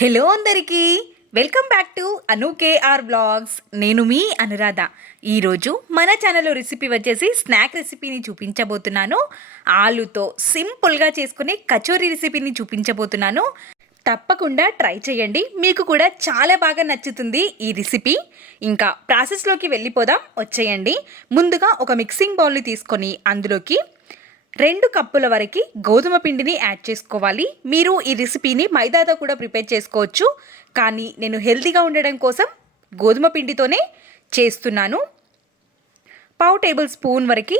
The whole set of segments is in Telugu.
హలో అందరికీ. Welcome back to Anu KR blogs. నేను మీ అనురాధ. ఈరోజు మన ఛానల్లో రెసిపీ వచ్చేసి స్నాక్ రెసిపీని చూపించబోతున్నాను. ఆలుతో సింపుల్గా చేసుకునే కచోరీ రెసిపీని చూపించబోతున్నాను. తప్పకుండా ట్రై చేయండి. మీకు కూడా చాలా బాగా నచ్చుతుంది ఈ రెసిపీ. ఇంకా ప్రాసెస్లోకి వెళ్ళిపోదాం. వచ్చేయండి. ముందుగా ఒక మిక్సింగ్ బౌల్ని తీసుకొని అందులోకి రెండు కప్పుల వరకు గోధుమ పిండిని యాడ్ చేసుకోవాలి. మీరు ఈ రెసిపీని మైదాతో కూడా ప్రిపేర్ చేసుకోవచ్చు. కానీ నేను హెల్తీగా ఉండడం కోసం గోధుమ పిండితోనే చేస్తున్నాను. పావు టేబుల్ స్పూన్ వరకు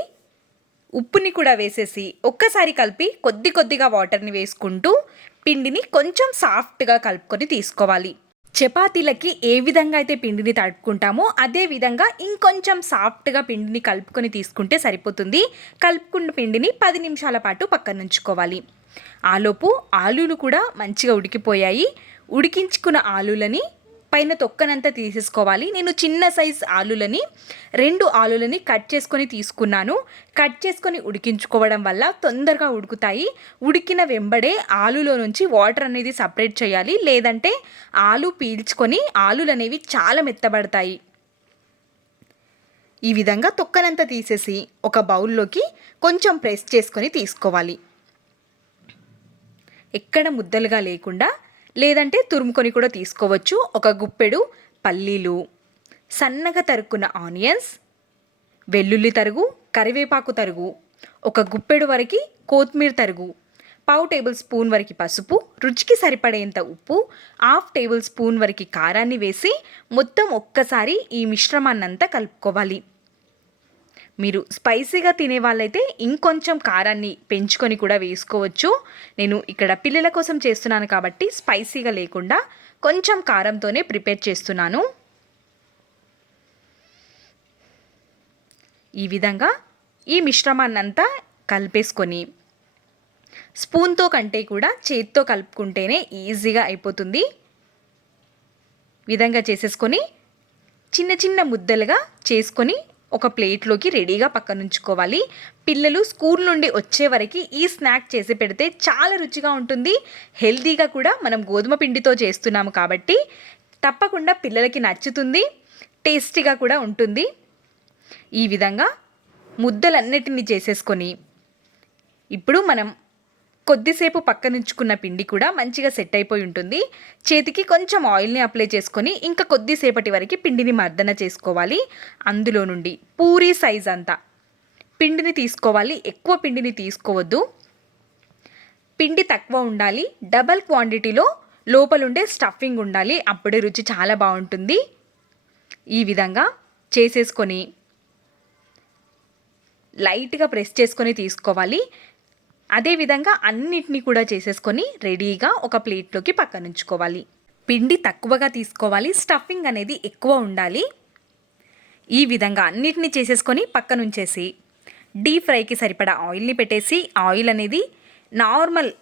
ఉప్పుని కూడా వేసేసి ఒక్కసారి కలిపి కొద్ది కొద్దిగా వాటర్ని వేసుకుంటూ పిండిని కొంచెం సాఫ్ట్గా కలుపుకొని తీసుకోవాలి. చపాతీలకి ఏ విధంగా అయితే పిండిని తడుపుకుంటామో అదే విధంగా ఇంకొంచెం సాఫ్ట్గా పిండిని కలుపుకొని తీసుకుంటే సరిపోతుంది. కలుపుకున్న పిండిని పది నిమిషాల పాటు పక్కన ఉంచుకోవాలి ఆలోపు ఆలూలు కూడా మంచిగా ఉడికిపోయాయి. ఉడికించుకున్న ఆలులని పైన తొక్కనంతా తీసేసుకోవాలి. నేను చిన్న సైజ్ ఆలులని రెండు ఆలులని కట్ చేసుకొని తీసుకున్నాను. కట్ చేసుకొని ఉడికించుకోవడం వల్ల తొందరగా ఉడుకుతాయి. ఉడికిన వెంబడే ఆలులో నుంచి వాటర్ అనేది సపరేట్ చేయాలి. లేదంటే ఆలు పీల్చుకొని ఆలులు అనేవి చాలా మెత్తబడతాయి. ఈ విధంగా తొక్కనంతా తీసేసి ఒక బౌల్లోకి కొంచెం ప్రెస్ చేసుకొని తీసుకోవాలి. ఎక్కడ ముద్దలుగా లేకుండా లేదంటే తురుముకొని కూడా తీసుకోవచ్చు. ఒక గుప్పెడు పల్లీలు సన్నగా తరుక్కున్న ఆనియన్స్ వెల్లుల్లి తరుగు కరివేపాకు తరుగు ఒక గుప్పెడు వరకు కొత్తిమీర తరుగు పావు టేబుల్ స్పూన్ వరకు పసుపు రుచికి సరిపడేంత ఉప్పు హాఫ్ టేబుల్ స్పూన్ వరకు కారాన్ని వేసి మొత్తం ఒక్కసారి ఈ మిశ్రమాన్నంతా కలుపుకోవాలి. మీరు స్పైసీగా తినే వాళ్ళైతే ఇంకొంచెం కారాన్ని పెంచుకొని కూడా వేసుకోవచ్చు. నేను ఇక్కడ పిల్లల కోసం చేస్తున్నాను కాబట్టి స్పైసీగా లేకుండా కొంచెం కారంతోనే ప్రిపేర్ చేస్తున్నాను. ఈ విధంగా ఈ మిశ్రమాన్నంతా కలిపేసుకొని స్పూన్తో కంటే కూడా చేత్తో కలుపుకుంటేనే ఈజీగా అయిపోతుంది. విధంగా చేసేసుకొని చిన్న చిన్న ముద్దలుగా చేసుకొని ఒక ప్లేట్లోకి రెడీగా పక్కన ఉంచుకోవాలి పిల్లలు స్కూల్ నుండి వచ్చే వరకు ఈ స్నాక్ చేసి పెడితే చాలా రుచిగా ఉంటుంది. హెల్తీగా కూడా మనం గోధుమ పిండితో చేస్తున్నాము కాబట్టి తప్పకుండా పిల్లలకి నచ్చుతుంది. టేస్టీగా కూడా ఉంటుంది. ఈ విధంగా ముద్దలన్నిటిని చేసేసుకొని ఇప్పుడు మనం కొద్దిసేపు పక్కనుంచుకున్న పిండి కూడా మంచిగా సెట్ అయిపోయి ఉంటుంది. చేతికి కొంచెం ఆయిల్ని అప్లై చేసుకొని ఇంకా కొద్దిసేపటి వరకు పిండిని మర్దన చేసుకోవాలి. అందులో నుండి పూరీ సైజ్ అంతా పిండిని తీసుకోవాలి. ఎక్కువ పిండిని తీసుకోవద్దు. పిండి తక్కువ ఉండాలి. డబల్ క్వాంటిటీలో లోపలుండే స్టఫింగ్ ఉండాలి. అప్పుడే రుచి చాలా బాగుంటుంది. ఈ విధంగా చేసేసుకొని లైట్గా ప్రెస్ చేసుకొని తీసుకోవాలి. అదేవిధంగా అన్నిటినీ కూడా చేసేసుకొని రెడీగా ఒక ప్లేట్లోకి పక్కన ఉంచుకోవాలి. పిండి తక్కువగా తీసుకోవాలి స్టఫింగ్ అనేది ఎక్కువ ఉండాలి. ఈ విధంగా అన్నిటినీ చేసేసుకొని పక్కనుంచేసి డీప్ ఫ్రైకి సరిపడా ఆయిల్ని పెట్టేసి ఆయిల్ అనేది నార్మల్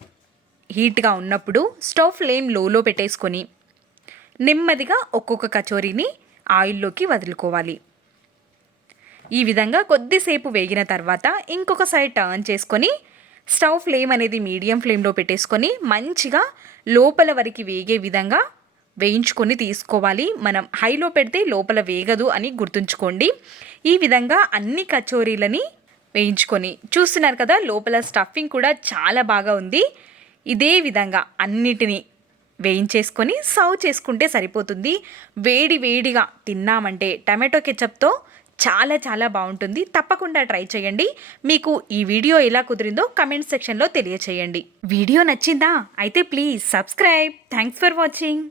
హీట్గా ఉన్నప్పుడు స్టవ్ ఫ్లేమ్ లోలో పెట్టేసుకొని నెమ్మదిగా ఒక్కొక్క కచోరీని ఆయిల్లోకి వదులుకోవాలి. ఈ విధంగా కొద్దిసేపు వేగిన తర్వాత ఇంకొక సైడ్ టర్న్ చేసుకొని స్టవ్ ఫ్లేమ్ అనేది మీడియం ఫ్లేమ్లో పెట్టేసుకొని మంచిగా లోపల వరకు వేగే విధంగా వేయించుకొని తీసుకోవాలి. మనం హైలో పెడితే లోపల వేగదు అని గుర్తుంచుకోండి. ఈ విధంగా అన్ని కచోరీలని వేయించుకొని చూస్తున్నారు కదా లోపల స్టఫింగ్ కూడా చాలా బాగా ఉంది. ఇదే విధంగా అన్నిటినీ వేయించేసుకొని సర్వ్ చేసుకుంటే సరిపోతుంది. వేడి వేడిగా తిన్నామంటే టమాటో కెచప్తో చాలా చాలా బాగుంటుంది. తప్పకుండా ట్రై చేయండి. మీకు ఈ వీడియో ఎలా కుదిరిందో కమెంట్ సెక్షన్లో తెలియచేయండి. వీడియో నచ్చిందా? అయితే please subscribe. Thanks for watching.